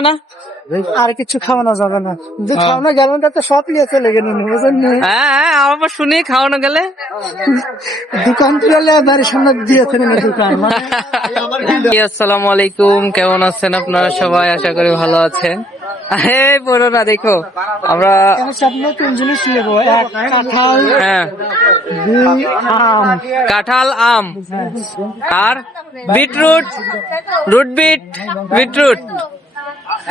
না? আর কিছু খাওয়ানো যাবে না। যে খাওয়ানো গেল না তো সব নিয়ে চলে গেল বুঝলেন হ্যাঁ হ্যাঁ আমার শুনি খাওয়ানো গেলে? দোকান তুলে বাড়ির সামনে দিয়েছেন দোকান? আসসালামু আলাইকুম কেমন আছেন আপনারা সবাই? আশা করি ভালো আছেন। আরে বলো না দেখো আমরা এখানে জিনিস নেব কাঁঠাল হ্যাঁ। আম। কাঁঠাল আম। আর বিটরুট রুট বিট বিটরুট।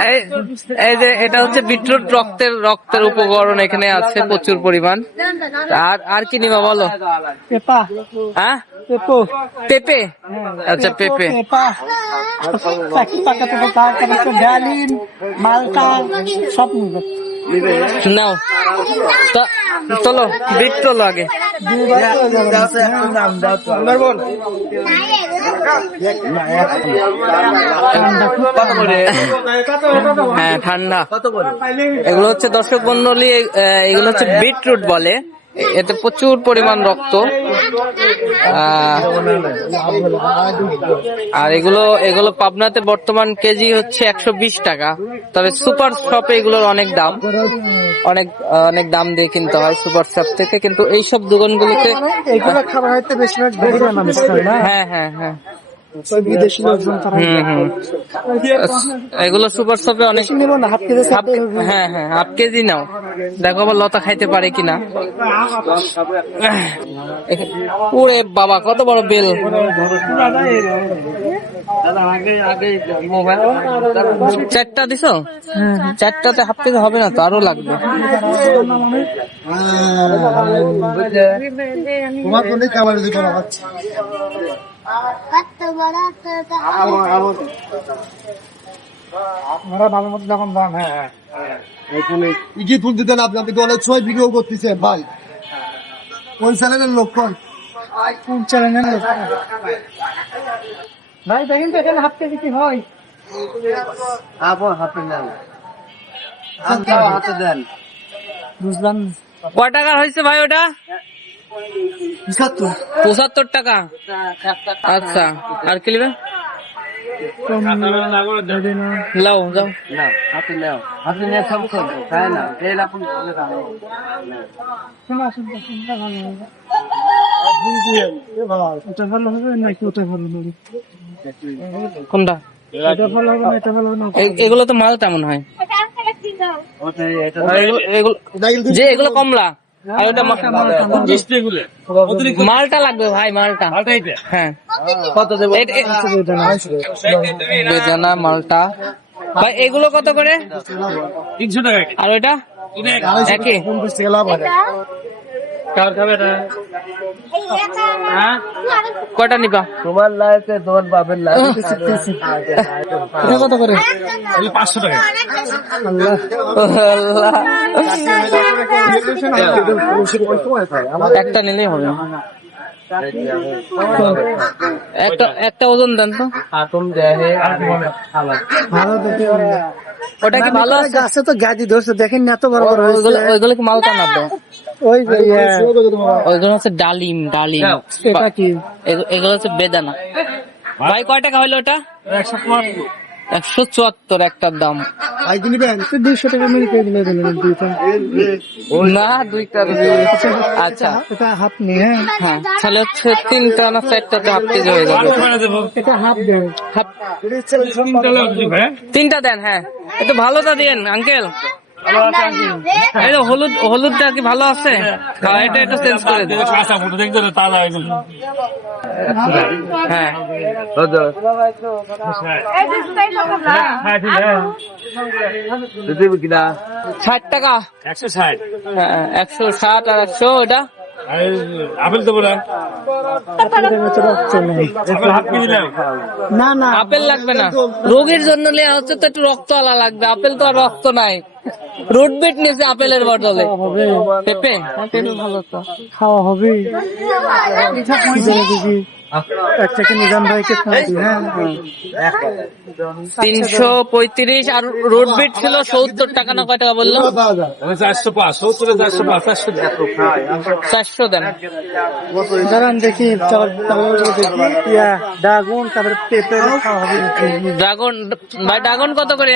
এই- যে এটা হচ্ছে বিটরুট রক্তের রক্তের উপকরণ এখানে আছে প্রচুর পরিমাণ। আর আর কি নিবা বলো? পেপা। হ্যাঁ? পেপে। আচ্ছা পেঁপে মালটা সব নাও। তোলো চলো বিট তোলো আগে হ্যাঁ ঠান্ডা। এগুলো হচ্ছে দর্শক মন্ডলী এগুলো হচ্ছে বিটরুট বলে। এতে প্রচুর পরিমাণ রক্ত। আর এগুলো এগুলো পাবনাতে বর্তমান কেজি হচ্ছে একশো বিশ টাকা। তবে সুপার শপে এগুলোর অনেক দাম। অনেক অনেক দাম দিয়ে কিনতে হয় সুপার শপ থেকে। কিন্তু এইসব দোকানগুলোতে হ্যাঁ হ্যাঁ হ্যাঁ। তারা হুম হুম এগুলো সুপার শপে অনেক হ্যাঁ হ্যাঁ হাফ কেজি নাও। দেখো আবার লতা খাইতে পারে কিনা। ওরে বাবা কত বড় বেল। চারটা দিছো? চারটাতে হাফ কেজি হবে না তো আরও লাগবে। তোমার কোন আমরা ভালো মতো যখন দাম হ্যাঁ ইজি ফুল দিতেন আপনি আপনি অনেক সময় ভিডিও করতেছেন ভাই কোন চ্যানেলের লোক কোন কোন চ্যানেলের লোক? ভাই দেখেন তো এখানে হাফ কেজি কি হয় বুঝলাম কয় টাকার হয়েছে ভাই ওটা পঁচাত্তর। টাকা? আচ্ছা আর কি নেবে? কম দেবে না। লাও যাও। শোনা, শুনতে, শুনতে ভালো হবে। এটা ভালো হবে নাকি ওটা ভালো হবে কোনটা এটা ভালো হবে না এটা ভালো হবে না এ- এগুলো তো মাল তেমন হয় যে এগুলো কমলা। আর ওটা মালটা লাগবে ভাই মালটা। হ্যাঁ। কত দেবো? বেদানা মালটা। ভাই এগুলো কত করে? তিনশো টাকা আর ওইটা? একই। টাকা লাভ কয়টা নিবা? তোমার লাইফে তোমার বাপের লাইফ কত করে? আল্লাহ। একটা নিলেই হবে। একটা একটা ওজন দেন তো। ওটা কি ভালো আছে? গাছে তো গাদি ধরছে দেখেন না এত বড় বড় ওইগুলো ওইগুলো কি মালটা না ওই যে ইয়ে, ওইগুলো হচ্ছে ডালিম ডালিম। এটা কি? এগুলো হচ্ছে বেদানা। ভাই কয় টাকা হইল ওটা? একশো চুয়াত্তর একটার দাম। দুইশো টাকা না দুইটা আচ্ছা। এটা হাফ নিয়ে হ্যাঁ। হ্যাঁ তাহলে হচ্ছে তিনটা না চারটাতে হাফ কেজি হয়ে যাবে। হাফ হাফ তিনটা দেন হ্যাঁ। একটু ভালোটা দিন আঙ্কেল এই হলুদ হলুদটা কি ভালো আছে? হ্যাঁ, এটা একটু চেঞ্জ করে দিন হ্যাঁ। ষাট টাকা। একশো ষাট হ্যাঁ, একশো ষাট আর একশো ওটা আপেল তো না না। আপেল লাগবে না। রোগীর জন্য নেওয়া হচ্ছে তো একটু রক্ত আলা লাগবে। আপেল তো আর রক্ত নাই। রুট বিট নিয়েছে আপেলের বদলে। পেঁপে? পেঁপে ভালো তো। খাওয়া হবে। হ্যাঁ? তিনশো পঁয়ত্রিশ আর রুট বিট ছিল সত্তর টাকা না কয় টাকা বলল? চারশো পাঁচ সত্তরে চারশো পাঁচ চারশো চারশো দেন দাঁড়ান দেখি ড্রাগন তারপরে পেঁপে ড্রাগন ভাই ড্রাগন কত করে?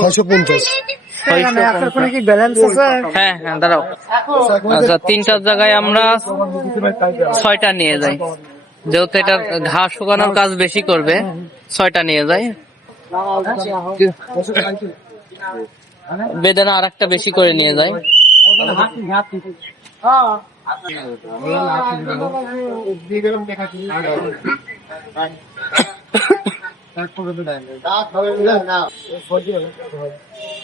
ছয়শো পঞ্চাশ। ব্যালেন্স আছে? হ্যাঁ হ্যাঁ দাঁড়াও। আচ্ছা তিনটার জায়গায় আমরা ছয়টা নিয়ে যাই। যেহেতু এটা ঘাস শুকানোর কাজ বেশি করবে ছয়টা নিয়ে যাই। বেদানা আর একটা বেশি করে নিয়ে যাই।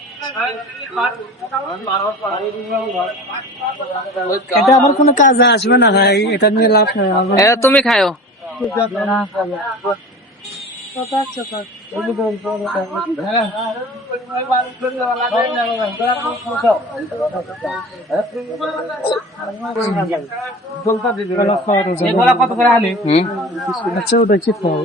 এটা আমার কোনো কাজে আসবে না ভাই এটা নিয়ে লাভ নেই আমার। এটা তুমি খাও গলা খাওয়া আচ্ছা ওটা কি খাও?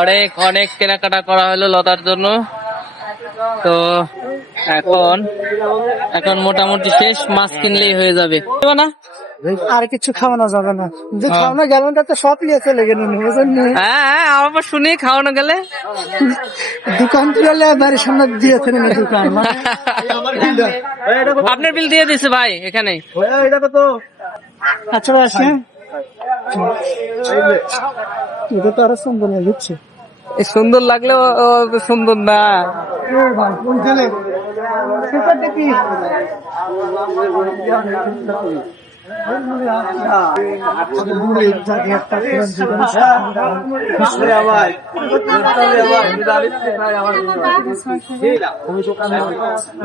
অনেক অনেক কেনাকাটা করা হলো লতার জন্য। তো এখন এখন মোটামুটি শেষ মাছ কিনলেই হয়ে যাবে। না? আর কিছু খাওয়ানো যাবে না। যে খাওয়ানো গেল না তো সব নিয়ে চলে গেল হ্যাঁ হ্যাঁ আবার শুনি খাওয়ানো গেলে। দোকান তুলে বাড়ির সামনে দিয়েছে দোকান আপনার বিল দিয়ে দিছে ভাই এখানে। আচ্ছা আসে এটা তো আরও সুন্দর লাগছে সুন্দর লাগলেও সুন্দর না। কোন ছেলে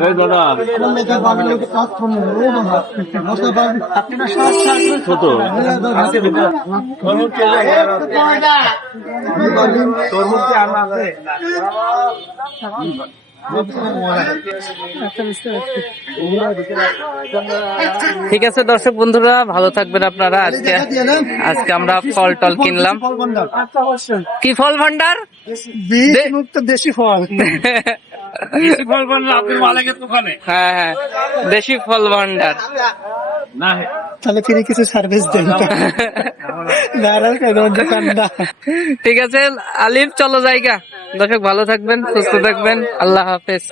এই দাদা মেয়েটা ঠিক আছে দর্শক বন্ধুরা ভালো থাকবেন আপনারা আজকে। আজকে আমরা ফল টল কিনলাম। কি ফল ভান্ডার? বীজ দে- মুক্ত দেশি ফল। ফল বানলে আপনি মালিকের দোকানে। হ্যাঁ হ্যাঁ দেশি ফল ভান্ডার। না তাহলে ফিরে কিছু সার্ভিস দেন। ঠিক আছে আলিফ চলো জায়গা। দর্শক ভালো থাকবেন সুস্থ থাকবেন আল্লাহ হাফেজ।